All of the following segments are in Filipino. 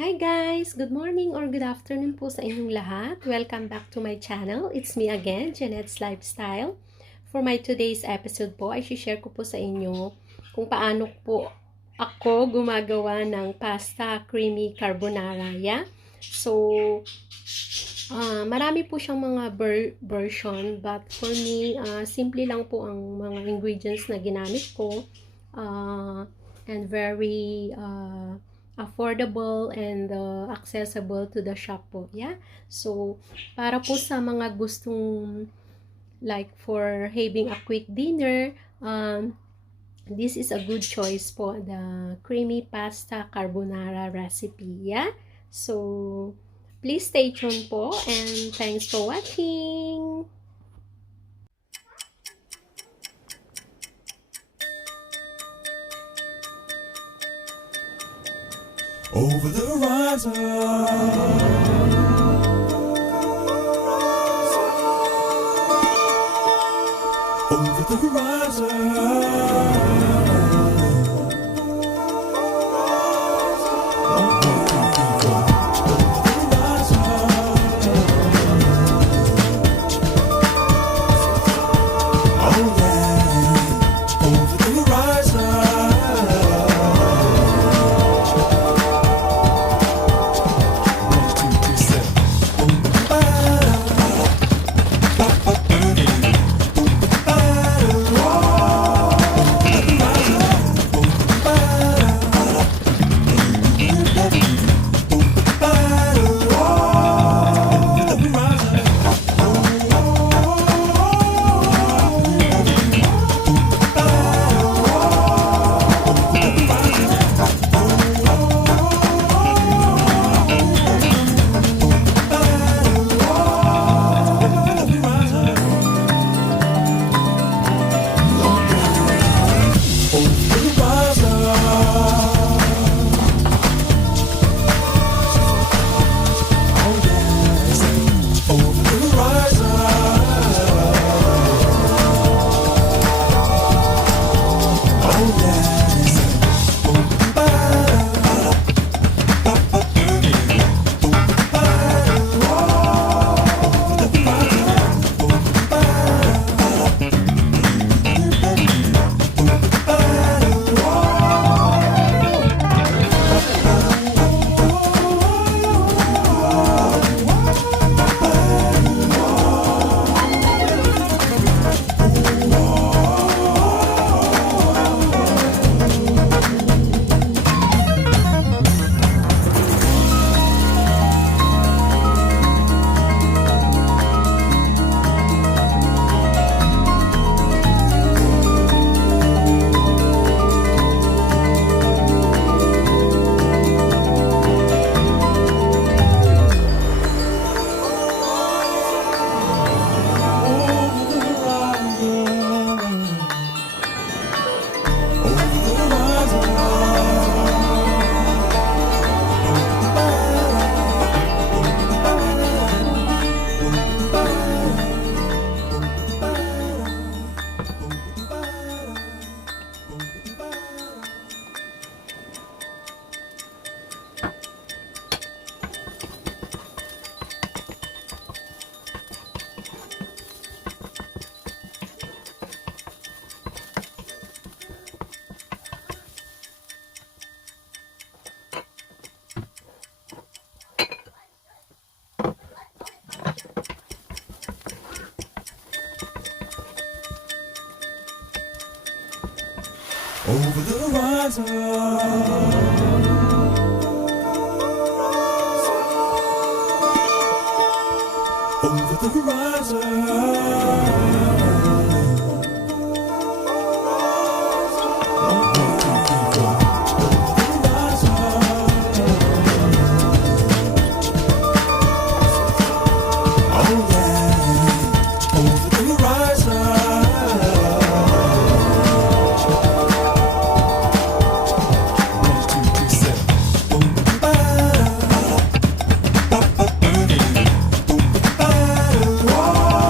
Hi guys! Good morning or good afternoon po sa inyong lahat. Welcome back to my channel. It's me again, Jeanette's Lifestyle. For my today's episode po, ay share ko po sa inyo kung paano po ako gumagawa ng pasta creamy carbonara. Yeah? So, marami po siyang mga version, but for me, simple lang po ang mga ingredients na ginamit ko. And very affordable and accessible to the shop po. Yeah? So, para po sa mga gustong like for having a quick dinner, this is a good choice po, the creamy pasta carbonara recipe. Yeah? So, please stay tuned po and thanks for watching! Over the horizon, over the horizon. Over the horizon, over the horizon. Whoa.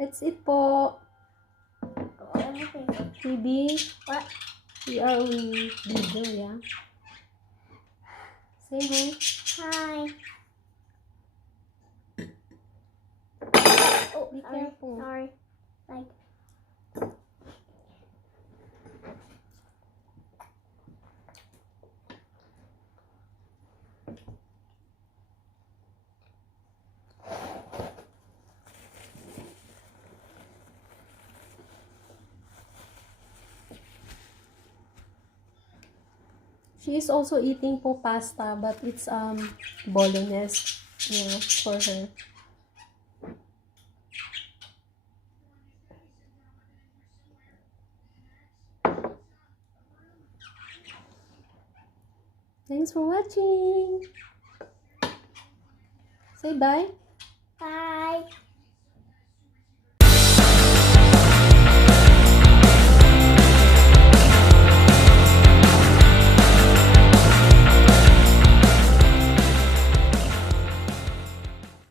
That's it po. Everything. Baby, What? we are on video, yeah? Say hi. Hi. Oh, Be sorry. careful. Sorry. Like. She is also eating po pasta, but it's bolognese, for her. Thanks for watching. Say bye. Bye.